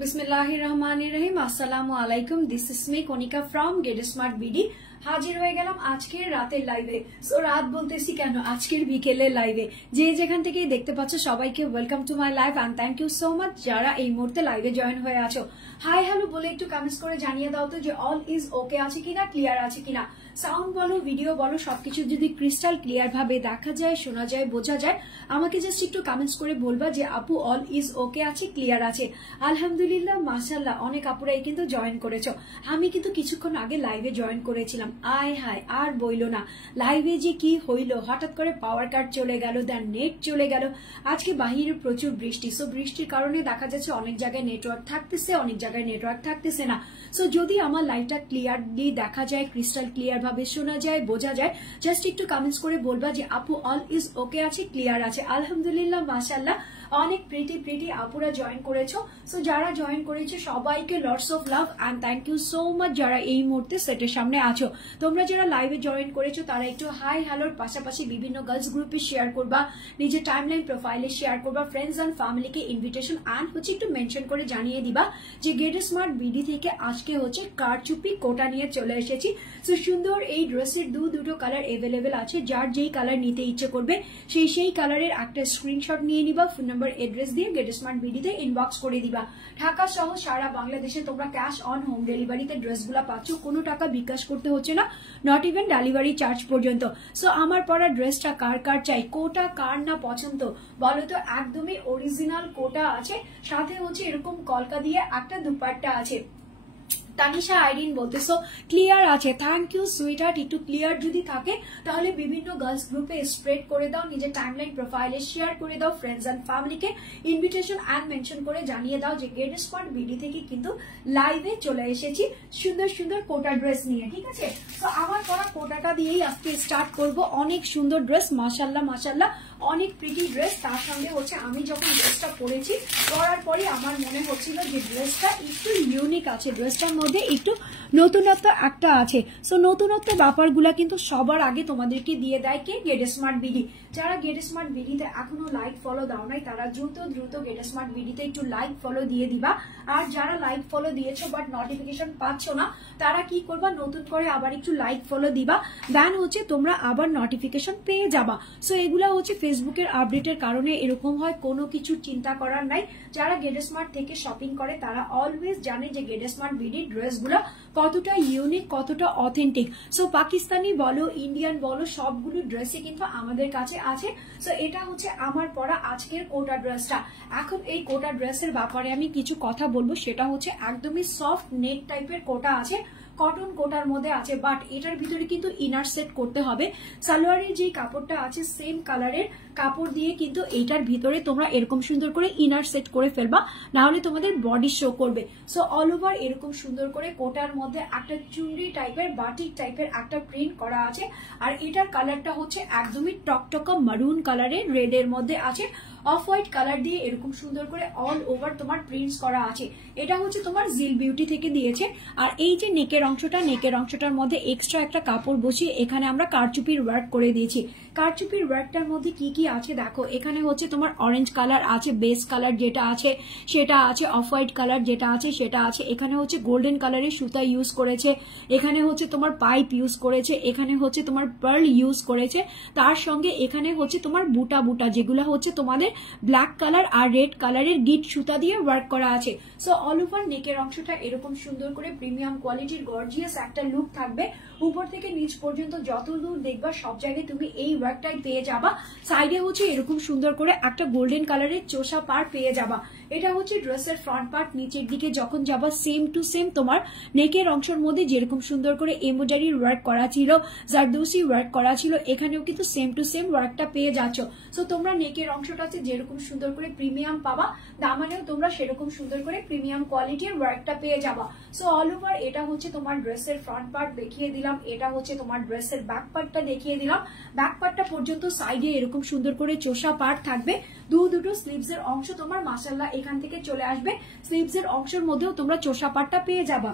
बिस्मिल्लाहिर्रहमानिर्रहीम। अस्सलामु आलाइकुम। This is me Kanika from Get Smart BD. হাজির হয়ে গেলাম আজকের রাতের লাইভে। সো রাত বলতেছি কেন, আজকের বিকেলের লাইভে। যে যেখান থেকে দেখতে পাচ্ছ সবাইকে welcome to my live and thank you so much যারা এই মুহূর্তে লাইভে জয়েন হয়ে আছো। হাই হ্যালো বলে একটু কমেন্টস করে জানিয়ে দাও তো যে অল ইজ ওকে আছে কিনা, ক্লিয়ার আছে কিনা। সাউন্ড বলো, ভিডিও বলো, সবকিছু যদি ক্রিস্টাল ক্লিয়ার ভাবে দেখা যায়, শোনা যায়, বোঝা যায়, আমাকে জাস্ট একটু কমেন্টস করে বলবা যে আপু অল ইজ ওকে আছে, ক্লিয়ার আছে। আলহামদুলিল্লাহ, মাশাআল্লাহ, অনেক আপুরাই কিন্তু জয়েন করেছো। আমি কিন্তু কিছুক্ষণ আগে লাইভে জয়েন করেছিলাম। আয় হায়, আর বইলো না, লাইভে যে কি হইলো, হঠাৎ করে পাওয়ার কাট চলে গেল, দেন নেট চলে গেল। আজকে বাহিরে প্রচুর বৃষ্টি, সো বৃষ্টির কারণে দেখা যাচ্ছে অনেক জায়গায় নেটওয়ার্ক থাকতেছে, অনেক জায়গায় নেটওয়ার্ক থাকতেছে না। সো যদি আমার লাইভটা ক্লিয়ারলি দেখা যায়, ক্রিস্টাল ক্লিয়ার ভাবে শোনা যায়, বোঝা যায়, জাস্ট একটু কমেন্টস করে বলবা যে আপু অল ইজ ওকে আছে, ক্লিয়ার আছে। আলহামদুলিল্লাহ, মাশাআল্লাহ, অনেক প্রিটি আপুরা জয়েন করেছো। সো যারা জয়েন করেছো সবাইকে lots of love and thank you so much যারা এই মুহূর্তে সেটের সামনে আছো। তোমরা যারা লাইভে জয়েন করেছো তারা একটু হাই হ্যালোর পাশাপাশি বিভিন্ন গার্লস গ্রুপে শেয়ার করবা, নিজের টাইমলাইন প্রোফাইলে শেয়ার করবা, ফ্রেন্ডস এন্ড ফ্যামিলিকে ইনভিটেশন এন্ড হচ্ছে একটু মেনশন করে জানিয়ে দিবা যে গেট স্মার্ট বিডি থেকে আজকে হচ্ছে কারচুপি কোটা নিয়ে চলে এসেছি। সো সুন্দর এই ড্রেসের দুটো কালার এভেলেবেল আছে। যার যেই কালার নিতে ইচ্ছে করবে সেই কালারের একটা স্ক্রিনশট নিয়ে নিবা, ফোন নাম্বার এড্রেস দিয়ে গেট স্মার্ট বিডিতে ইনবক্স করে দিবা। ঢাকা সহ সারা বাংলাদেশে তোমরা ক্যাশ অন হোম ডেলিভারিতে ড্রেসগুলো পাচ্ছ, কোনো টাকা বিকাশ করতে হচ্ছে না, নট ইভেন ডেলিভারি চার্জ পর্যন্ত। সো আমার পরা ড্রেসটা কার কার চাই, কোটা কার না পছন্দ বলো তো। একদমই অরিজিনাল কোটা আছে, সাথে হচ্ছে এরকম কলকা দিয়ে একটা দুপাট্টা আছে। তানিশা আইরিন বলতেছো ক্লিয়ার আছে, থ্যাংক ইউ সুইটহার্ট। একটু ক্লিয়ার যদি থাকে তাহলে বিভিন্ন গার্লস গ্রুপে স্প্রেড করে দাও, নিজের টাইমলাইন প্রোফাইলে শেয়ার করে দাও, ফ্রেন্ডস এন্ড ফ্যামিলিকে ইনভিটেশন এন্ড মেনশন করে জানিয়ে দাও যে গেট স্মার্ট বিডি থেকে কিন্তু লাইভে চলে এসেছি সুন্দর সুন্দর কোটা ড্রেস নিয়ে, ঠিক আছে। তো আমার পরা কোটাটা দিয়েই আজকে স্টার্ট করব। অনেক সুন্দর ড্রেস, মাশাআল্লাহ মাশাআল্লাহ, অনেক প্রিটি ড্রেস। তার সঙ্গে হচ্ছে আমি যখন ড্রেসটা পরেছি, পরার পরে আমার মনে হচ্ছিল যে ড্রেসটা একটু ইউনিক আছে, ড্রেসটার মধ্যে একটু নতুনত্ব একটা আছে। সো নতুনত্ব ব্যাপারগুলা কিন্তু সবার আগে তোমাদেরকে দিয়ে দেয় কে, গেট স্মার্ট বিডি। যারা গেট স্মার্ট বিডিতে এখনো লাইক ফলো দাও নাই তারা দ্রুত গেট স্মার্ট বিডিতে একটু লাইক ফলো দিয়ে দিবা। আর যারা লাইক ফলো দিয়েছো বাট নোটিফিকেশন পাচ্ছ না তারা কি করবা, নতুন করে আবার একটু লাইক ফলো দিবা, দেন হচ্ছে তোমরা আবার নোটিফিকেশন পেয়ে যাবা। সো এগুলা হচ্ছে ফেসবুকের আপডেটের কারণে এরকম হয়, কোনো কিছু চিন্তা করার নাই। যারা গেট স্মার্ট থেকে শপিং করে তারা অলওয়েজ জানে যে গেট স্মার্ট বিডি ড্রেসগুলো কতটা ইউনিক, কতটা অথেন্টিক। সো পাকিস্তানি বলো, ইন্ডিয়ান বলো, সবগুলো ড্রেসই কিন্তু আমাদের কাছে আছে। সো এটা হচ্ছে আমার পরা আজকের কোটা ড্রেসটা। এখন এই কোটা ড্রেসের ব্যাপারে আমি কিছু কথা বলবো, সেটা হচ্ছে একদমই সফট নেক টাইপের কোটা আছে, কটন কোটার মধ্যে আছে, বাট এটার ভিতরে কিন্তু ইনার সেট করতে হবে। সালোয়ারের যে কাপড়টা আছে সেম কালারের কাপড় দিয়ে কিন্তু এইটার ভিতরে তোমরা এরকম সুন্দর করে ইনার সেট করে ফেলবা, না হলে তোমাদের বডি শো করবে। সো অল ওভার এরকম সুন্দর করে কোটার মধ্যে একটা চুনরি টাইপের, বাটিক টাইপের একটা প্রিন্ট করা আছে। আর এটার কালারটা হচ্ছে একদমই টকটকা মারুন কালারের, রেড এর মধ্যে আছে, অফ হোয়াইট কালার দিয়ে এরকম সুন্দর করে অল ওভার তোমার প্রিন্টস করা আছে। এটা হচ্ছে তোমার জিল বিউটি থেকে দিয়েছে। আর এই যে নেকের অংশটার মধ্যে এক্সট্রা একটা কাপড় বসিয়ে এখানে আমরা কারচুপির ওয়ার্ক করে দিয়েছি। কারচুপির ওয়ার্কটার মধ্যে কি কি আছে দেখো, এখানে হচ্ছে তোমার অরেঞ্জ কালার আছে, বেস কালার যেটা আছে সেটা আছে, অফ হোয়াইট কালার যেটা আছে সেটা আছে, এখানে হচ্ছে গোল্ডেন কালারের সুতা ইউজ করেছে, এখানে হচ্ছে তোমার পাইপ ইউজ করেছে, এখানে হচ্ছে তোমার পার্ল ইউজ করেছে, তার সঙ্গে এখানে হচ্ছে তোমার বুটা যেগুলো হচ্ছে তোমাদের ব্ল্যাক কালার আর রেড কালারের গিট সুতা দিয়ে ওয়ার্ক করা আছে। সো অল ওভার নেকের অংশটা এরকম সুন্দর করে প্রিমিয়াম কোয়ালিটির গর্জিয়াস একটা লুক থাকবে। উপর থেকে নিচ পর্যন্ত যত দূর দেখবা সব জায়গায় তুমি এই ওয়ার্কটাই পেয়ে যাবা। সাইডে হচ্ছে এরকম সুন্দর করে একটা গোল্ডেন কালারের চোষা পার পেয়ে যাবা। এটা হচ্ছে ড্রেসের ফ্রন্ট পার্ট। নিচের দিকে যখন যাবা সেম টু সেম তোমার নেকের অংশের মধ্যে যেরকম সুন্দর করে এমব্রয়ডারির ওয়ার্ক করা ছিল, জারদৌসি ওয়ার্ক করা ছিল, এখানেও কিন্তু সেম টু সেম ওয়ার্কটা পেয়ে যাচ্ছ। সো তোমরা নেকের অংশটা যেরকম সুন্দর করে প্রিমিয়াম পাবা, দামানেও তোমরা সেরকম সুন্দর করে প্রিমিয়াম কোয়ালিটির ওয়ার্কটা পেয়ে যাবা। সো অল ওভার এটা হচ্ছে তোমার ড্রেসের ফ্রন্ট পার্ট দেখিয়ে দিলাম, এটা হচ্ছে তোমার ড্রেসের ব্যাক পার্টটা দেখিয়ে দিলাম। ব্যাক পার্টটা পর্যন্ত সাইডে এরকম সুন্দর করে চোষা পার্ট থাকবে। দুটো স্লিভস এর অংশ তোমার মাশাআল্লাহ এখান থেকে চলে আসবে, স্লিভস এর অংশের মধ্যেও তোমরা চোষা পাটটা পেয়ে যাবা।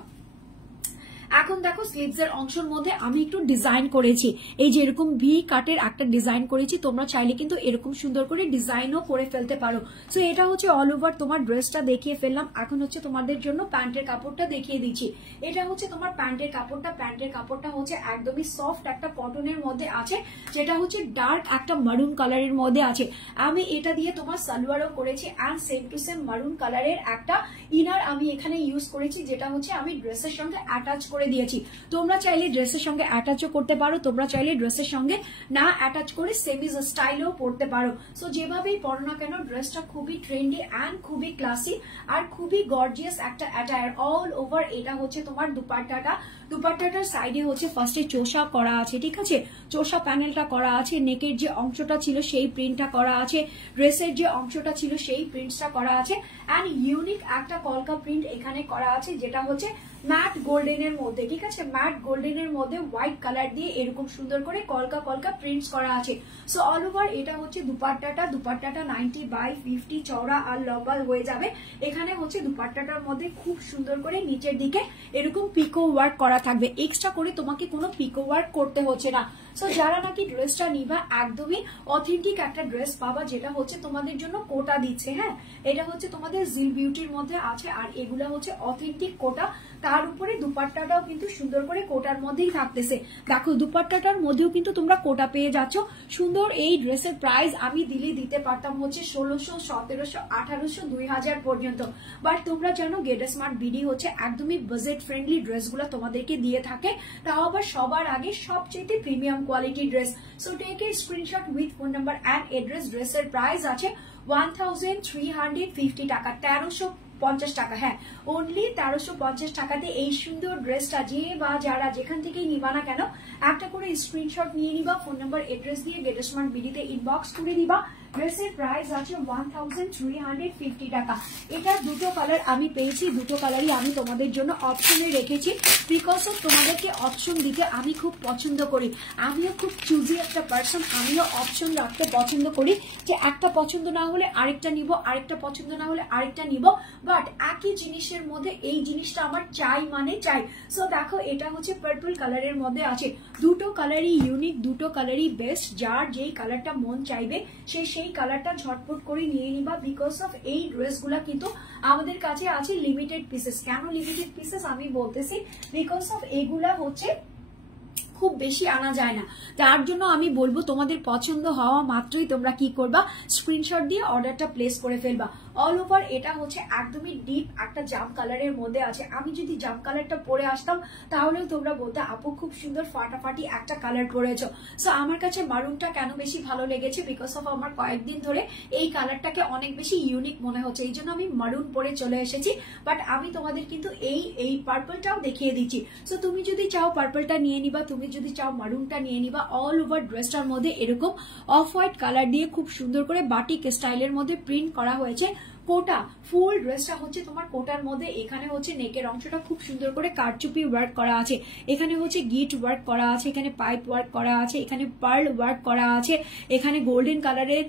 এখন দেখো স্লিভস এর অংশের মধ্যে আমি একটু ডিজাইন করেছি, এই যে এরকম ভি কাটের একটা ডিজাইন করেছি, তোমরা চাইলে কিন্তু এরকম সুন্দর করে ডিজাইনও করে ফেলতে পারো। সো এটা হচ্ছে অল ওভার তোমার ড্রেসটা দেখিয়ে ফেললাম। এখন হচ্ছে তোমাদের জন্য প্যান্টের কাপড়টা দেখিয়ে দিচ্ছি। এটা হচ্ছে তোমার প্যান্টের কাপড়টা। প্যান্টের কাপড়টা হচ্ছে একদমই সফট একটা কটনের মধ্যে আছে, যেটা হচ্ছে ডার্ক একটা মারুন কালারের মধ্যে আছে। আমি এটা দিয়ে তোমার সালোয়ারও করেছি অ্যান্ড সেম টু সেম মারুন কালারের একটা ইনার আমি এখানে ইউজ করেছি, যেটা হচ্ছে আমি ড্রেসের সঙ্গে অ্যাটাচ করে দিয়েছি। তোমরা চাইলে ড্রেসের সঙ্গে অ্যাটাচও করতে পারো, তোমরা চাইলে ড্রেসের সঙ্গে না অ্যাটাচ করে সেমিজ স্টাইলেও পরতে পারো। সো যেভাবেই পরো না কেন ড্রেসটা খুবই ট্রেন্ডি অ্যান্ড খুবই ক্লাসি আর খুবই গর্জিয়াস একটা অ্যাটায়ার। অল ওভার এটা হচ্ছে তোমার দুপাট্টাটা। দুপাট্টাটার সাইডে হচ্ছে ফার্স্টে চোষা করা আছে, ঠিক আছে, চোষা প্যানেলটা করা আছে। নেকের যে অংশটা ছিল সেই প্রিন্টটা করা আছে, ড্রেসের যে অংশটা ছিল সেই প্রিন্টটা করা আছে অ্যান্ড ইউনিক একটা কলকা প্রিন্ট এখানে করা আছে, যেটা হচ্ছে ম্যাট গোল্ডেনের মধ্যে, ঠিক আছে, ম্যাট গোল্ডেনের মধ্যে হোয়াইট কালার দিয়ে এরকম সুন্দর করে কলকা কলকা প্রিন্টস করা আছে। সো অল ওভার এটা হচ্ছে দুপাট্টাটা। দুপাট্টাটা 90/50 চওড়া আর লম্বা হয়ে যাবে। এখানে হচ্ছে দুপাট্টাটার মধ্যে খুব সুন্দর করে নিচের দিকে এরকম পিকো ওয়ার্ক করা থাকবে, এক্সট্রা করে তোমাকে কোনো পিকো ওয়ার্ক করতে হচ্ছে না। সো যারা নাকি ড্রেসটা নিবা একদমই অথেন্টিক একটা ড্রেস পাবা, যেটা হচ্ছে তোমাদের জন্য কোটা দিচ্ছে। হ্যাঁ, এটা হচ্ছে তোমাদের জিল বিউটির মধ্যে আছে আর এগুলা হচ্ছে অথেন্টিক কোটা। তার উপরে দুপাট্টাটাও কিন্তু সুন্দর করে কোটার মধ্যেই থাকতেছে। দেখো দুপাট্টাটার মধ্যেও কিন্তু তোমরা কোটা পেয়ে যাচ্ছ সুন্দর। এই ড্রেসের প্রাইস আমি দিতে পারতাম হচ্ছে 1600, 1700, 1800, 2000 পর্যন্ত। বাট তোমরা জানো গেট স্মার্ট বিডি হচ্ছে একদমই বাজেট ফ্রেন্ডলি ড্রেসগুলো তোমাদেরকে দিয়ে থাকে, তাও আবার সবার আগে সবচেয়ে premium quality dress. So take a screenshot with phone number and address. ড্রেসের প্রাইস আছে 1350 টাকা, 1350 টাকা। হ্যাঁ, অনলি 1350 টাকাতে এই সুন্দর ড্রেসটা যে বা যারা যেখান থেকেই নিবা না কেন একটা করে স্ক্রিনশট নিয়ে নিবা, ফোন নাম্বার এড্রেস দিয়ে গেট স্মার্ট বিডিতে ইনবক্স করে দিবা। ড্রেসের প্রাইস আছে 1350 টাকা। এটা দুটো কালার আমি পেয়েছি, দুটো কালারই আমি তোমাদের জন্য অপশনে রেখেছি, বিকজ অফ তোমাদেরকে অপশন দিতে আমি খুব পছন্দ করি। আমিও খুব চুজি একটা পার্সন, আমিও অপশন রাখতে পছন্দ করি, যে একটা পছন্দ না হলে আরেকটা নিব, আরেকটা পছন্দ না হলে আরেকটা নিব, বাট একই জিনিসের মধ্যে এই জিনিসটা আমার চাই মানে চাই। সো দেখো এটা হচ্ছে পার্পল কালারের মধ্যে আছে। দুটো কালারই ইউনিক, দুটো কালারই বেস্ট। যার যেই কালারটা মন চাইবে সেই কালারটা ঝটপট করে নিয়ে নিবা, বিকজ অফ এই ড্রেসগুলা কিন্তু আমাদের কাছে আছে লিমিটেড পিসেস। কেন লিমিটেড পিসেস আমি বলতেছি, বিকজ অফ এগুলা হচ্ছে খুব বেশি আনা যায় না। তার জন্য আমি বলবো তোমাদের পছন্দ হওয়া মাত্রই তোমরা কি করবা, স্ক্রিনশট দিয়ে অর্ডারটা প্লেস করে ফেলবা। অল ওভার এটা হচ্ছে একদমই ডিপ একটা জাম কালারের মধ্যে আছে। আমি যদি জাম কালারটা পরে আসতাম তাহলেও তোমরা বলতে আপু খুব সুন্দর ফাটাফাটি একটা কালার পরেছো। সো আমার কাছে মারুনটা কেন বেশি ভালো লেগেছে, বিকজ অফ আমার কয়েকদিন ধরে এই কালারটাকে অনেক বেশি ইউনিক মনে হচ্ছে, এই জন্য আমি মারুন পরে চলে এসেছি। বাট আমি তোমাদের কিন্তু এই পার্পলটাও দেখিয়ে দিচ্ছি। সো তুমি যদি চাও পার্পলটা নিয়ে নিবা, তুমি যদি চাও মারুনটা নিয়ে নিবা। অল ওভার ড্রেসটার মধ্যে এরকম অফ হোয়াইট কালার দিয়ে খুব সুন্দর করে বাটিক স্টাইলের মধ্যে প্রিন্ট করা হয়েছে। কোটা ফুল ড্রেসটা হচ্ছে তোমার কোটার মধ্যে। এখানে হচ্ছে নেকের অংশটা খুব সুন্দর করে কারচুপি ওয়ার্ক করা আছে, এখানে হচ্ছে গিট ওয়ার্ক করা আছে, এখানে পাইপ ওয়ার্ক করা আছে, এখানে পার্ল ওয়ার্ক করা আছে, এখানে গোল্ডেন কালারের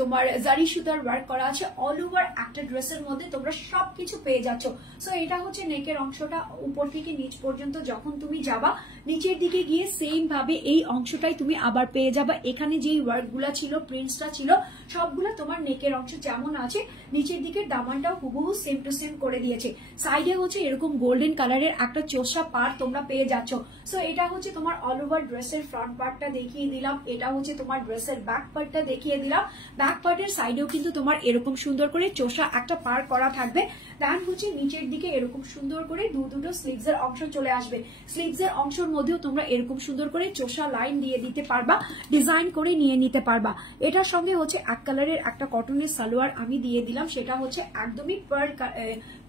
তোমার জারি সুতার ওয়ার্ক করা আছে। অল ওভার একটা ড্রেসের মধ্যে তোমরা সবকিছু পেয়ে যাচ্ছ। সো এটা হচ্ছে নেকের অংশটা, উপর থেকে নিচ পর্যন্ত যখন তুমি যাবা নিচের দিকে গিয়ে সেম ভাবে এই অংশটাই তুমি আবার পেয়ে যাবা। এখানে যেই ওয়ার্ক গুলা ছিল, প্রিন্টসটা ছিল, সবগুলো তোমার নেকের অংশ যেমন আছে নিচের দিকের দামানটাও হুবহু সেম টু সেম করে দিয়েছে। সাইডে হচ্ছে এরকম গোল্ডেন কালারের একটা চোষা পার্ট তোমরা পেয়ে যাচ্ছ। সো এটা হচ্ছে তোমার অল ওভার ড্রেসের ফ্রন্ট পার্টটা দেখিয়ে দিলাম, এটা হচ্ছে তোমার ড্রেসের ব্যাক পার্টটা দেখিয়ে দিলাম। ব্যাক পার্টের সাইডেও কিন্তু তোমার এরকম সুন্দর করে চোষা একটা পার করা থাকবে। দেন হচ্ছে নিচের দিকে এরকম সুন্দর করে দুটো স্লিভস এর অংশ চলে আসবে। স্লিভস এর অংশের মধ্যেও তোমরা এরকম সুন্দর করে চোষা লাইন দিয়ে দিতে পারবা, ডিজাইন করে নিয়ে নিতে পারবা। এটার সঙ্গে হচ্ছে এক কালারের একটা কটনের সালোয়ার আমি দিয়ে দিলাম, সেটা হচ্ছে একদমই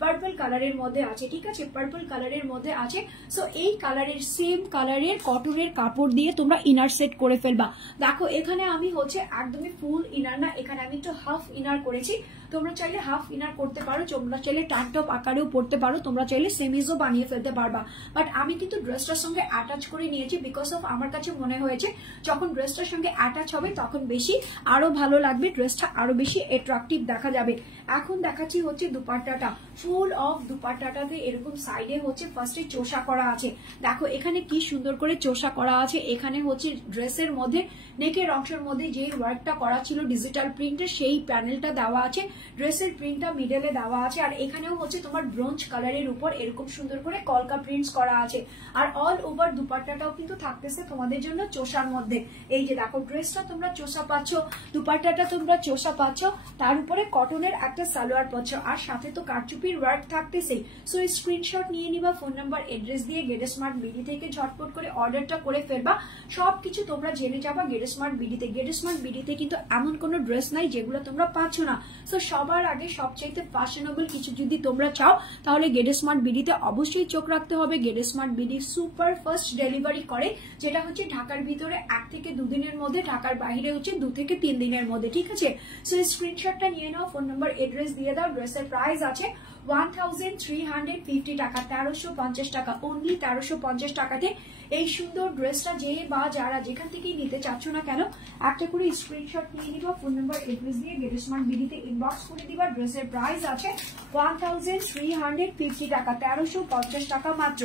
পার্পল কালারের মধ্যে আছে, ঠিক আছে, পার্পল কালারের মধ্যে আছে। সো এই কালারের সেম কালারের কটনের কাপড় দিয়ে তোমরা ইনার সেট করে ফেলবা। দেখো এখানে আমি হচ্ছে একদমই ফুল ইনার না, এখানে আমি একটু হাফ ইনার করেছি। তোমরা চাইলে হাফ ইনার করতে পারো, তোমরা চাইলে ট্যাঙ্ক টপ আকারেও পড়তে পারো, তোমরা চাইলে সেমিজও বানিয়ে ফেলতে পারবা। বাট আমি কিন্তু ড্রেসটার সঙ্গে অ্যাটাচ করে নিয়েছি বিকজ অফ আমার কাছে মনে হয়েছে যখন ড্রেসটার সঙ্গে অ্যাটাচ হবে তখন বেশি আরো ভালো লাগবে, ড্রেসটা আরো বেশি অ্যাট্রাকটিভ দেখা যাবে। এখন দেখাচ্ছি হচ্ছে দুপাট্টাটা, ফুল অফ দুপাট্টাটাতে এরকম সাইডে হচ্ছে ফার্স্টে চোষা করা আছে। দেখো এখানে কি সুন্দর করে চোষা করা আছে। এখানে হচ্ছে ড্রেসের মধ্যে নেকের অংশের মধ্যে যে ওয়ার্কটা করা ছিল ডিজিটাল প্রিন্টের সেই প্যানেলটা দেওয়া আছে, ড্রেসের প্রিন্টটা মিডলে দেওয়া আছে। আর এখানেও হচ্ছে তোমার ব্রোঞ্জ কালারের উপর এরকম সুন্দর করে কলকা প্রিন্টস করা আছে। আর অল ওভার দুপাট্টাটাও কিন্তু থাকতেছে তোমাদের জন্য চোষার মধ্যে। এই যে দেখো ড্রেসটা তোমরা চোষা পাচ্ছ, দুপাট্টাটা তোমরা চোষা পাচ্ছ, তার উপরে কটনের একটা সালোয়ার পাচ্ছ, আর সাথে তো কারচুপির ওয়ার্ক থাকতেছেই। সো এই স্ক্রিনশট নিয়ে নিবা, ফোন নাম্বার এড্রেস দিয়ে গেডে স্মার্ট বিডি থেকে ঝটপট করে অর্ডারটা করে ফেলবা। সবকিছু তোমরা জেনে যাবা গেডে স্মার্ট বিডিতে। গেডে স্মার্ট বিডিতে কিন্তু এমন কোনো ড্রেস নাই যেগুলো তোমরা পাচ্ছ না। সো সবার আগে সবচাইতে ফ্যাশনেবল কিছু যদি তোমরা চাও তাহলে গেডে স্মার্ট বিডিতে অবশ্যই চোখ রাখতে হবে। গেডে smart BD super fast delivery করে, যেটা হচ্ছে ঢাকার ভিতরে 1 থেকে 2 দিনের মধ্যে, ঢাকার বাইরে হচ্ছে 2 থেকে 3 দিনের মধ্যে, ঠিক আছে। সো এই স্ক্রিনশটটা নিয়ে নাও, ফোন নাম্বার এড্রেস দিয়ে দাও। ড্রেসের প্রাইস আছে 1350 টাকা, 1350 টাকা, অনলি 1350 টাকাতে এই সুন্দর ড্রেসটা যে বা যারা যেখান থেকেই নিতে চাচ্ছ না কেন একটা করে স্ক্রিনশট নিয়ে নিবা, ফোন নাম্বার এড্রেস দিয়ে গেডে স্মার্ট বিডিতে ইনবক্স করে দিবা। ড্রেসের প্রাইস আছে 1350 টাকা, 1350 টাকা মাত্র।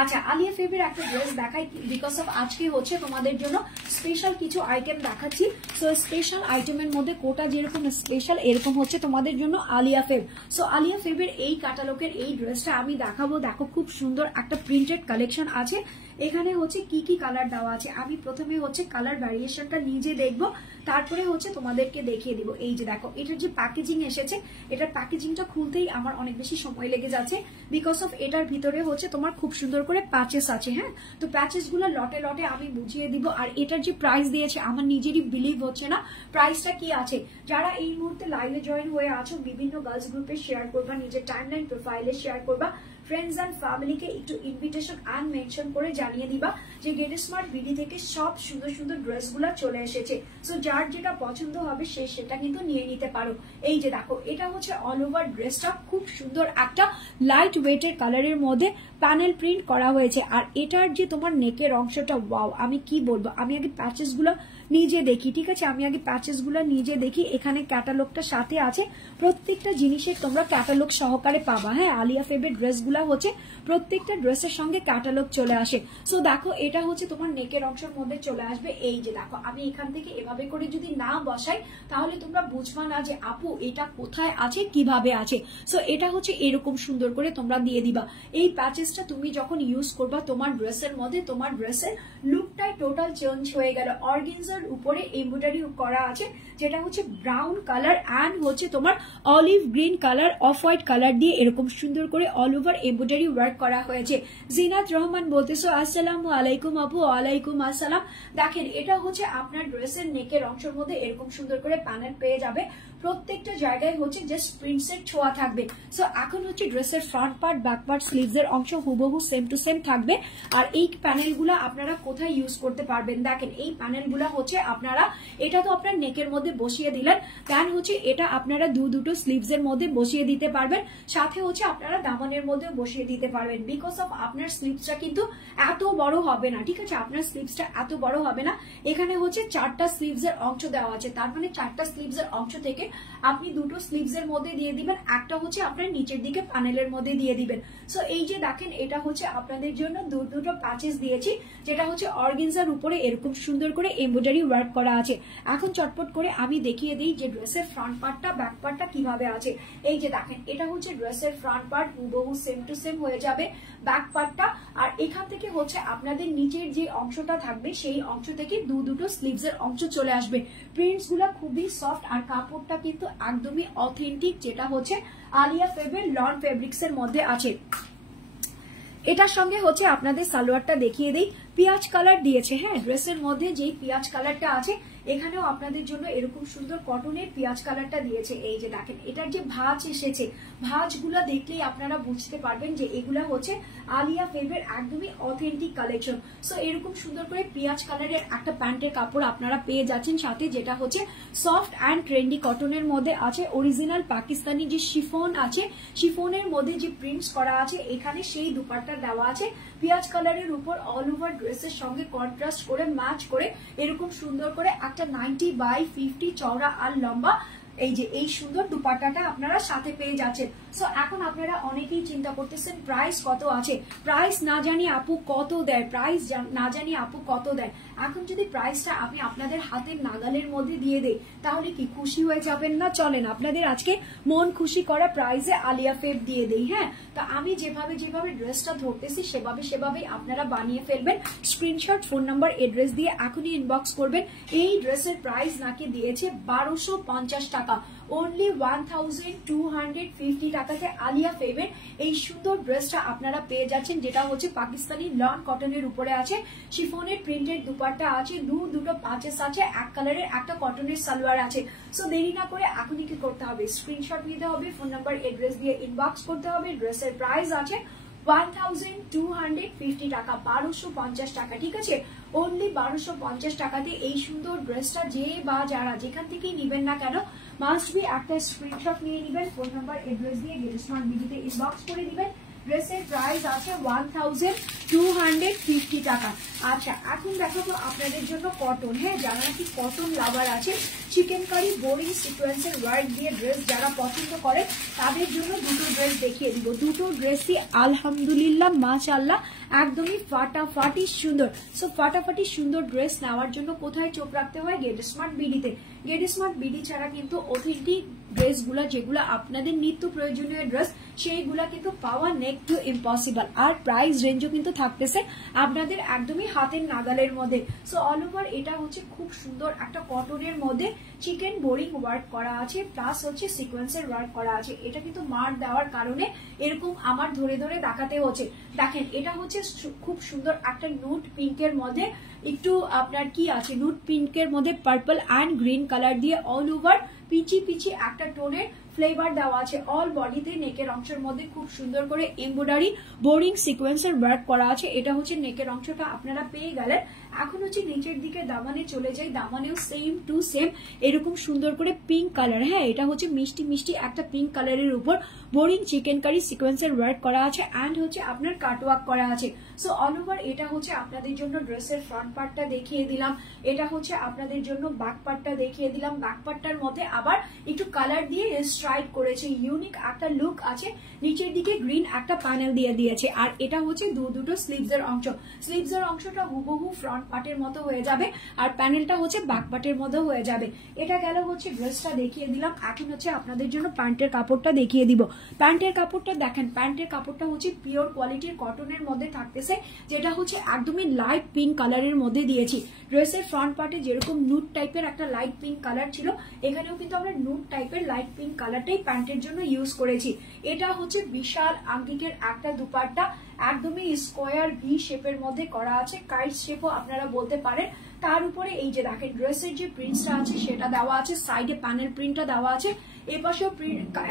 আচ্ছা, আলিয়া ফেবের একটা ড্রেস দেখাই বিকজ অফ আজকে হচ্ছে তোমাদের জন্য স্পেশাল কিছু আইটেম দেখাচ্ছি। সো স্পেশাল আইটেমের মধ্যে কোটা যেরকম স্পেশাল এরকম হচ্ছে তোমাদের জন্য আলিয়া ফেব। সো আলিয়া ফেবের এই ক্যাটালগের এই ড্রেসটা আমি দেখাবো। দেখো খুব সুন্দর একটা প্রিন্টেড কালেকশন আছে। এখানে হচ্ছে কি কি কালার দেওয়া আছে আমি প্রথমে হচ্ছে কালার ভ্যারিয়েশনটা নিজে দেখবো, তারপরে হচ্ছে তোমাদেরকে দেখিয়ে দিব। এই যে দেখো এটার যে প্যাকেজিং এসেছে, এটার প্যাকেজিংটা খুলতেই আমার অনেক বেশি সময় লেগে যাচ্ছে বিকজ অফ এটার ভিতরে হচ্ছে তোমার খুব সুন্দর করে প্যাচেস আছে। হ্যাঁ, তো প্যাচেস গুলো লটে লটে আমি বুঝিয়ে দিব। আর এটার যে প্রাইস দিয়েছে আমার নিজেরই বিলিভ হচ্ছে না প্রাইসটা কি আছে। যারা এই মুহূর্তে লাইভে জয়েন হয়ে আছো বিভিন্ন গার্লস গ্রুপে শেয়ার করবা, নিজের টাইমলাইন প্রোফাইলে শেয়ার করবা, ফ্রেন্ডস এন্ড ফ্যামিলিকে একটু ইনভিটেশন এন্ড মেনশন করে জানিয়ে দিবা যে গেডে স্মার্ট বিডি থেকে সব সুন্দর সুন্দর ড্রেসগুলো চলে এসেছে। সো যার যেটা পছন্দ হবে সে সেটা কিন্তু নিয়ে নিতে পারো। এই যে দেখো এটা হচ্ছে অল ওভার ড্রেসটা খুব সুন্দর একটা লাইট ওয়েটের কালারের মধ্যে প্যানেল প্রিন্ট করা হয়েছে। আর এটার যে তোমার নেকের অংশটা ওয়াও, আমি কি বলবো, আমি আগে প্যাচেস গুলো নিজে দেখি, ঠিক আছে, আমি আগে প্যাচেস গুলো নিজে দেখি। এখানে ক্যাটালগটা সাথে আছে, প্রত্যেকটা জিনিসের তোমরা ক্যাটালগ সহকারে পাবা। হ্যাঁ, আলিয়া ফেবের ড্রেসগুলো হচ্ছে প্রত্যেকটা ড্রেসের সঙ্গে ক্যাটালগ চলে আসে। সো দেখো এটা হচ্ছে তোমার নেকের অংশের মধ্যে চলে আসবে। এই যে দেখো আমি এখান থেকে এভাবে করে যদি না বসাই তাহলে তোমরা বুঝবা না যে আপু এটা কোথায় আছে কিভাবে আছে। সো এটা হচ্ছে এরকম সুন্দর করে তোমরা দিয়ে দিবা। এই প্যাচেসটা তুমি যখন ইউজ করবা তোমার ড্রেসের মধ্যে, তোমার ড্রেসের লুকটাই টোটাল চেঞ্জ হয়ে গেল। অর্গানজার উপরে এমব্রয়ডারি করা আছে যেটা হচ্ছে ব্রাউন কালার এন্ড হচ্ছে তোমার olive green colour, off white colour দিয়ে এরকম সুন্দর করে অল ওভার এমব্রয়ডারি ওয়ার্ক করা হয়েছে। জিনাত রহমান বলতেছো আসসালামু আলাইকুম আপু। ওয়ালাইকুম আসসালাম। দেখেন এটা হচ্ছে আপনার ড্রেসের নেকের অংশের মধ্যে এরকম সুন্দর করে প্যানেল পেয়ে যাবে, প্রত্যেকটা জায়গায় হচ্ছে জাস্ট প্রিন্টসের ছোঁয়া থাকবে। সো এখন হচ্ছে ড্রেসের front part, back part, sleeves এর অংশ হুবহু সেম টু সেম থাকবে। আর এই প্যানেলগুলো আপনারা কোথায় ইউজ করতে পারবেন, দেখেন এই প্যানেলগুলো হচ্ছে আপনারা, এটা তো আপনার নেকের মধ্যে বসিয়ে দিলেন, দেন হচ্ছে এটা আপনারা দুটো স্লিভস এর মধ্যে বসিয়ে দিতে পারবেন, সাথে হচ্ছে আপনারা দামানের মধ্যেও বসিয়ে দিতে পারবেন। বিকজ অফ আপনার স্লিভসটা কিন্তু এত বড় হবে না, ঠিক আছে, আপনার স্লিভসটা এত বড় হবে না। এখানে হচ্ছে 4টা স্লিভস এর অংশ দেওয়া আছে, তার মানে 4টা স্লিভস এর অংশ থেকে আপনি দুটো স্লিভস এর মধ্যে দিয়ে দিবেন, একটা হচ্ছে আপনার নিচের দিকে প্যানেলের মধ্যে দিয়ে দিবেন। সো এই যে দেখেন এটা হচ্ছে আপনাদের জন্য দুটো প্যাচেস দিয়েছি, যেটা হচ্ছে অর্গানজার উপরে এরকম সুন্দর করে এমব্রয়ডারি ওয়ার্ক করা আছে। এখন চটপট করে আমি দেখিয়ে দিই যে ড্রেসের ফ্রন্ট পার্টটা ব্যাক পার্টটা কিভাবে আছে। এই যে দেখেন এটা হচ্ছে ড্রেসের ফ্রন্ট পার্ট, হুবহু সেম টু সেম হয়ে যাবে ব্যাক পার্টটা। আর এখান থেকে হচ্ছে আপনাদের নিচের যে অংশটা থাকবে সেই অংশ থেকে দুটো স্লিভস এর অংশ চলে আসবে। প্রিন্টস গুলা খুবই সফট আর কাপড়টা কিন্তু একদমই অথেন্টিক, যেটা হচ্ছে আলিয়া ফেবের লন ফেব্রিক্স এর মধ্যে আছে। এটার সঙ্গে হচ্ছে আপনাদের সালোয়ারটা দেখিয়ে দিই, পেঁয়াজ কালার দিয়েছে। হ্যাঁ, ড্রেসের মধ্যে যেই পেঁয়াজ কালারটা আছে এখানেও আপনাদের জন্য এরকম সুন্দর কটনের পেঁয়াজ কালারটা দিয়েছে। এই যে দেখেন এটার যে ভাঁজ এসেছে, ভাঁজগুলা দেখলেই আপনারা বুঝতে পারবেন যে এগুলা হচ্ছে আলিয়া ফেবের একদমই অথেন্টিক কালেকশন। সো এরকম সুন্দর করে পেঁয়াজ কালারের একটা প্যান্টের কাপড় আপনারা পেয়ে যাচ্ছেন, সাথে যেটা হচ্ছে সফট অ্যান্ড ট্রেন্ডি কটনের মধ্যে আছে অরিজিনাল পাকিস্তানি যে শিফন আছে, শিফনের মধ্যে যে প্রিন্টস করা আছে এখানে সেই দুপাট্টা দেওয়া আছে পেঁয়াজ কালারের উপর অল ওভার ড্রেসের সঙ্গে কন্ট্রাস্ট করে ম্যাচ করে এরকম সুন্দর করে একটা 90/50 চওড়া আর লম্বা এই যে এই সুন্দর দুপাট্টাটা আপনারা সাথে পেয়ে যাচ্ছেন। সো এখন আপনারা অনেকেই চিন্তা করতেছেন প্রাইস কত আছে, প্রাইস না জানি আপু কত দেয়, প্রাইস না জানি আপু কত দেয়। এখন যদি প্রাইসটা আমি আপনাদের হাতের নাগালের মধ্যে দিয়ে দেই তাহলে কি খুশি হয়ে যাবেন না? চলেন আপনাদের আজকে মন খুশি করা প্রাইসে আলিয়া ফেব দিয়ে দেই। হ্যাঁ, তো আমি যেভাবে যেভাবে ড্রেসটা ধরতেছি সেভাবেই আপনারা বানিয়ে ফেলবেন। স্ক্রিনশট, ফোন নাম্বার, এড্রেস দিয়ে এখনই ইনবক্স করবেন। এই ড্রেসের প্রাইস নাকি দিয়েছে 1250 টাকা, অনলি 1250 টাকাতে আলিয়া ফেবের এই সুন্দর ড্রেসটা আপনারা পেয়ে যাচ্ছেন, যেটা হচ্ছে পাকিস্তানি লন কটনের উপরে আছে, শিফনের প্রিন্টেড দুপাট্টা আছে, দুটো পাঁচেস আছে, এক কালারের একটা কটনের সালোয়ার আছে। সো দেরি না করে এখনই কি করতে হবে, স্ক্রিনশট নিতে হবে, ফোন নাম্বার এড্রেস দিয়ে ইনবক্স করতে হবে। ড্রেসের প্রাইস আছে 1250 টাকা, 1250 টাকা, ঠিক আছে? অনলি 1250 টাকাতে এই সুন্দর ড্রেসটা যে বা যারা যেখান থেকেই নিবেন না কেন মাস্ট বি একটা স্ক্রিনশট নিয়ে নিবেন, ফোন নাম্বার এড্রেস দিয়ে গেট স্মার্ট বিডিতে ইনবক্স করে দিবেন। ড্রেসের প্রাইস আছে 1250 টাকা। আচ্ছা, এখন দেখাবো আপনাদের জন্য কটন। হ্যাঁ, যারা নাকি কটন লাভার আছে, চিকেন কারি বোরিং সিকোয়েন্সের ওয়ার্ক দিয়ে ড্রেস যারা পছন্দ করে তাদের জন্য দুটো ড্রেস দেখিয়ে দিব। দুটো ড্রেসই আলহামদুলিল্লাহ মাশাআল্লাহ একদমই ফাটাফাটি সুন্দর। সো ফাটাফাটি সুন্দর ড্রেস নেওয়ার জন্য কোথায় চোখ রাখতে হয়? গেট স্মার্ট বিডিতে। গেট স্মার্ট বিডি ছাড়া কিন্তু অথেন্টিক ড্রেসগুলা যেগুলো আপনাদের নিত্য প্রয়োজনীয় ড্রেস সেইগুলা কিন্তু পাওয়া নেক টু ইম্পসিবল। আর প্রাইস রেঞ্জও কিন্তু থাকতেছে আপনাদের একদমই হাতের নাগালের মধ্যে। সো অল ওভার এটা হচ্ছে খুব সুন্দর একটা কটনের মধ্যে চিকেন বোরিং ওয়ার্ক করা আছে, প্লাস হচ্ছে সিকোয়েন্সের ওয়ার্ক করা আছে। এটা কিন্তু মার্ক দেওয়ার কারণে এরকম আমার ধরে ধরে দেখাতে হচ্ছে। দেখেন এটা হচ্ছে খুব সুন্দর একটা নুট পিঙ্কের মধ্যে, একটু আপনার কি আছে নুট পিঙ্কের মধ্যে পার্পল অ্যান্ড গ্রিন কালার দিয়ে অল ওভার পিচি পিচি একটা টোনের ফ্লেভার দেওয়া আছে। অল বডিতে নেকের অংশের মধ্যে খুব সুন্দর করে এমব্রয়ডারি বোরিং সিকোয়েন্সের ওয়ার্ক করা আছে। এটা হচ্ছে নেকের অংশটা আপনারা পেয়ে গেলেন। এখন হচ্ছে নিচের দিকে দামানে চলে যাই, দামানেও সেম টু সেম এরকম সুন্দর করে পিঙ্ক কালার। হ্যাঁ, এটা হচ্ছে মিষ্টি মিষ্টি একটা পিঙ্ক কালারের উপর বোরিং চিকেন কারি সিকোয়েন্সের ওয়ার্ক করা আছে অ্যান্ড হচ্ছে আপনার কাটওয়ার্ক করা আছে। সো অল ওভার এটা হচ্ছে আপনাদের জন্য ড্রেসের ফ্রন্ট পার্টটা দেখিয়ে দিলাম, এটা হচ্ছে আপনাদের জন্য ব্যাক পার্টটা দেখিয়ে দিলাম। ব্যাক পার্টটার মধ্যে আবার একটু কালার দিয়ে স্ট্রাইপ করেছে, ইউনিক একটা লুক আছে। নিচের দিকে গ্রিন একটা প্যানেল দিয়ে দিয়েছে। আর এটা হচ্ছে দুটো স্লিভসের অংশ, স্লিভসের অংশটা হুবহু ফ্রন্ট পার্টের মতো হয়ে যাবে আর প্যানেলটা হচ্ছে ব্যাক পার্টের মতো হয়ে যাবে। এটা গেল হচ্ছে ড্রেসটা দেখিয়ে দিলাম। এখন হচ্ছে আপনাদের জন্য প্যান্টের কাপড়টা দেখিয়ে দিব। প্যান্টের কাপড়টা দেখেন, প্যান্টের কাপড়টা হচ্ছে পিওর কোয়ালিটির কটনের মধ্যে থাকতেছে, যেটা হচ্ছে একদমই লাইট পিঙ্ক কালারের মধ্যে দিয়েছি। ড্রেসের ফ্রন্ট পার্টে যেরকম নুট টাইপের একটা লাইট পিঙ্ক কালার ছিল, এখানেও কিন্তু আমরা নুট টাইপের লাইট পিঙ্ক কালারটাই প্যান্টের জন্য ইউজ করেছি। এটা হচ্ছে বিশাল আঙ্গিকের একটা দুপাট্টা, একদমই স্কোয়ার ভি শেপের মধ্যে করা আছে, কাইট শেপও আপনারা বলতে পারেন। তার উপরে এই যে দেখেন ড্রেসের যে প্রিন্টটা আছে সেটা দেওয়া আছে, সাইডে প্যানেল প্রিন্টটা দেওয়া আছে। এপাশেও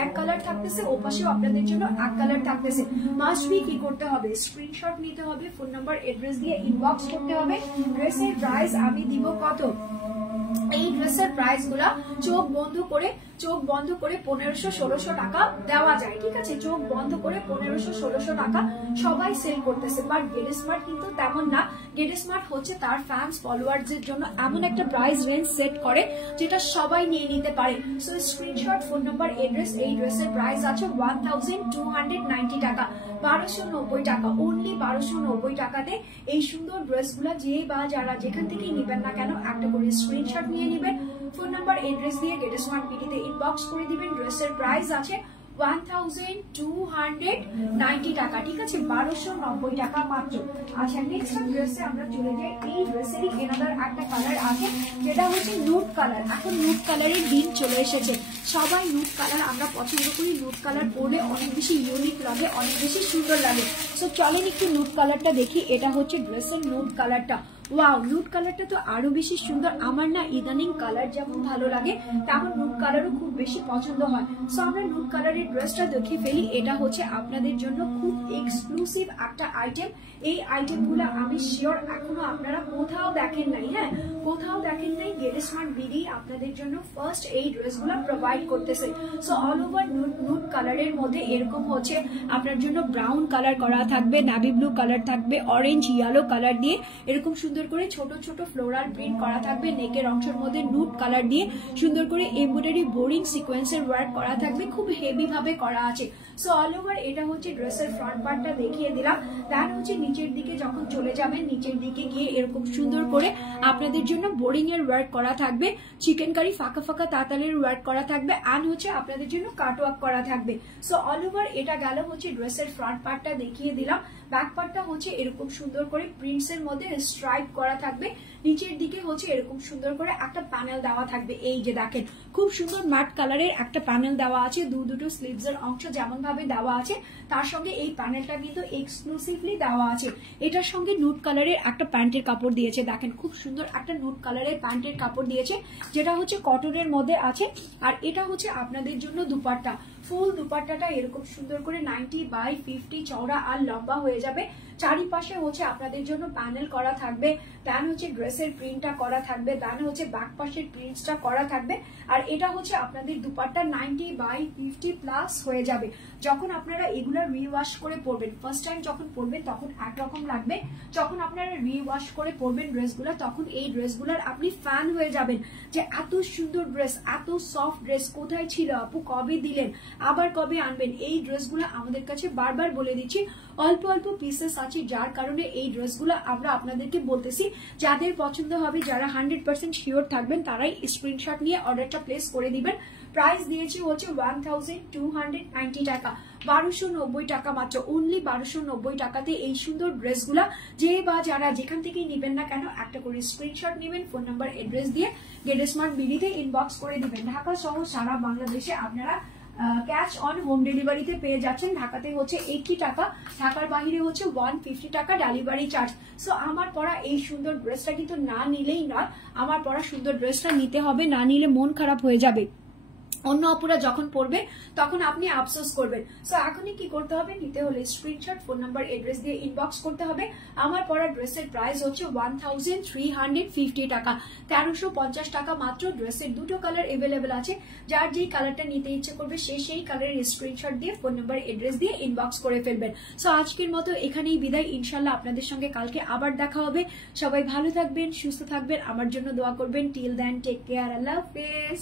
এক কালার থাকতেছে, ওপাশেও আপনাদের জন্য এক কালার থাকতেছে। মাস্ট বি কি করতে হবে, স্ক্রিনশট নিতে হবে, ফোন নাম্বার এড্রেস দিয়ে ইনবক্স করতে হবে। ড্রেসের প্রাইস আমি দিব কত? এই ড্রেসের প্রাইস গুলা চোখ বন্ধ করে 1500-1600 টাকা দেওয়া যায়, ঠিক আছে? চোখ বন্ধ করে 1500-1600 টাকা সবাই সেল করতেছে। বাট গেট স্মার্ট কিন্তু তেমন না। গেট স্মার্ট হচ্ছে তার ফ্যান্স ফলোয়ারদের জন্য এমন একটা প্রাইস রেঞ্জ সেট করে যেটা সবাই নিয়ে নিতে পারে। So screenshot, phone number, address. এই ড্রেসের প্রাইস আছে 1290 টাকা, 1290 টাকা, অনলি 1290 টাকাতে এই সুন্দর ড্রেসগুলা যে বা যারা যেখান থেকেই নিবেন না কেন একটা করে স্ক্রিনশট নিয়ে নিবেন, ফোন নাম্বার এড্রেস দিয়ে গেট স্মার্ট বিডিতে ইনবক্স করে দিবেন। ড্রেসের প্রাইস আছে 1290 টাকা, ঠিক আছে? 1290 টাকা মাত্র। আচ্ছা, নেক্সট ড্রেসে আমরা চলে যাই। এই ড্রেসেরই এনাদার একটা কালার আছে যেটা হচ্ছে নুট কালার। এখন নুট কালারের দিন চলে এসেছে, সবাই নুট কালার আমরা পছন্দ করি। নুট কালার পরলে অনেক বেশি ইউনিক লাগে, অনেক বেশি সুন্দর লাগে। সো চলেন একটু নুট কালারটা দেখি। এটা হচ্ছে ড্রেসের নুট কালারটা, ওয়াও, নুড কালারটা তো আরো বেশি সুন্দর। আমার না ইদানিং কালার যেমন ভালো লাগে তেমন নুড কালারও খুব বেশি পছন্দ হয়। সো আমরা নুড কালারের ড্রেসটা দেখে ফেলি। এটা হচ্ছে আপনাদের জন্য খুব এক্সক্লুসিভ একটা আইটেম। এই আইটেমগুলো আমি শিওর এখনো আপনারা কোথাও দেখেন নাই। হ্যাঁ, কোথাও দেখেন নাই। গেটস্মার্ট বিডি আপনাদের জন্য ফার্স্ট এই ড্রেসগুলো প্রোভাইড করতেছে। সো অল ওভার নুড কালারের মধ্যে এরকম হচ্ছে আপনার জন্য ব্রাউন কালার করা থাকবে, নাভি ব্লু কালার থাকবে, অরেঞ্জ ইয়েলো কালার দিয়ে এরকম সুন্দর করে ছোট ছোট ফ্লোরাল প্রিন্ট করা থাকবে। নেকের অংশের মধ্যে নুড কালার দিয়ে সুন্দর করে এমব্রয়ডারি বোরিং সিকোয়েন্সের ওয়ার্ক করা থাকবে, খুব হেভি ভাবে করা আছে। সো অল ওভার এটা হচ্ছে ড্রেসের ফ্রন্ট পার্টটা দেখিয়ে দিলাম। দেন হচ্ছে নিচের দিকে যখন চলে যাবেন, নিচের দিকে গিয়ে এরকম সুন্দর করে আপনাদের জন্য বোরিং এর ওয়ার্ক করা থাকবে, চিকেন কারি ফাঁকা ফাঁকা তাঁতালের ওয়ার্ক করা থাকবে, অ্যান্ড হচ্ছে আপনাদের জন্য কাট ওয়ার্ক করা থাকবে। সো অল ওভার এটা গেল হচ্ছে ড্রেসের ফ্রন্ট পার্টটা দেখিয়ে দিলাম। ব্যাক পার্টটা হচ্ছে এরকম সুন্দর করে প্রিন্টস এর মধ্যে স্ট্রাইপ করা থাকবে। নিচের দিকে হচ্ছে এরকম সুন্দর করে একটা প্যানেল দেওয়া থাকবে। এই যে দেখেন খুব সুন্দর ম্যাট কালারের একটা প্যানেল দেওয়া আছে। দুটো স্লিভস এর অংশ যেমন ভাবে দেওয়া আছে তার সঙ্গে এই প্যানেলটা কিন্তু এক্সক্লুসিভলি দেওয়া আছে। এটার সঙ্গে নুড কালারের একটা প্যান্টের কাপড় দিয়েছে। দেখেন খুব সুন্দর একটা নুড কালারের প্যান্টের কাপড় দিয়েছে, যেটা হচ্ছে কটনের মধ্যে আছে। আর এটা হচ্ছে আপনাদের জন্য দুপাট্টা। ফুল দুপাট্টাটা এরকম সুন্দর করে 90/50 চওড়া আর লম্বা হয়ে যাবে। চারিপাশে হচ্ছে আপনাদের জন্য প্যানেল করা থাকবে। দেন হচ্ছে ড্রেসের প্রিন্টটা করা থাকবে, দেন হচ্ছে ব্যাক পাশের প্রিন্টসটা করা থাকবে। আর এটা হচ্ছে আপনাদের দুপাট্টা 90/50 প্লাস হয়ে যাবে। যখন আপনারা এগুলা রিওয়াশ করে পরবেন, ফার্স্ট টাইম যখন পরবেন তখন একরকম লাগবে, যখন আপনারা রিওয়াশ করে পরবেন ড্রেসগুলো তখন এই ড্রেসগুলোর আপনি ফ্যান হয়ে যাবেন যে এত সুন্দর ড্রেস, এত সফট ড্রেস কোথায় ছিল আপু, কবে দিলেন, আবার কবে আনবেন। এই ড্রেসগুলো আমাদের কাছে বারবার বলে দিচ্ছি অল্প অল্প পিসেস আছে, যার কারণে এই ড্রেসগুলো আমরা আপনাদেরকে বলতেছি। যাদের পছন্দ হবে, যারা 100% শিওর থাকবেন তারাই স্ক্রিনশট নিয়ে অর্ডারটা প্লেস করে দিবেন। প্রাইস দিয়েছি হচ্ছে 1290 টাকা, 1290 টাকা মাত্র, অনলি 1290 টাকাতে এই সুন্দর ড্রেসগুলা যে বা যারা যেখান থেকে নিবেন না কেন একটা করে স্ক্রিনশট নেবেন, ফোন নাম্বার এড্রেস দিয়ে গেটস্মার্ট বিডিতে ইনবক্স করে দিবেন। ঢাকা সহ সারা বাংলাদেশে আপনারা ক্যাশ অন হোম ডেলিভারিতে পেয়ে যাচ্ছেন। ঢাকাতে হচ্ছে 80 টাকা, ঢাকার বাহিরে হচ্ছে 150 টাকা ডেলিভারি চার্জ। সো আমার পরা এই সুন্দর ড্রেসটা কিন্তু না নিলেই নয়, আমার পরা সুন্দর ড্রেসটা নিতে হবে, না নিলে মন খারাপ হয়ে যাবে। অন্য অপুরা যখন পড়বে তখন আপনি আফসোস করবেন। সো এখনই কি করতে হবে, নিতে হলে স্ক্রিনশট, ফোন নাম্বার, এড্রেস দিয়ে ইনবক্স করতে হবে। আমার পরা ড্রেসের প্রাইস হচ্ছে 1350 টাকা, 1350 টাকা মাত্র। ড্রেসের দুটো কালার এভেলেবেল আছে, যার যেই কালারটা নিতে ইচ্ছে করবে সেই কালারের স্ক্রিনশট দিয়ে ফোন নাম্বার, এড্রেস দিয়ে ইনবক্স করে ফেলবেন। সো আজকের মতো এখানেই বিদায়। ইনশাল্লাহ আপনাদের সঙ্গে কালকে আবার দেখা হবে। সবাই ভালো থাকবেন, সুস্থ থাকবেন, আমার জন্য দোয়া করবেন। টিল দেন টেক কেয়ার, আল্লাহ হাফেজ।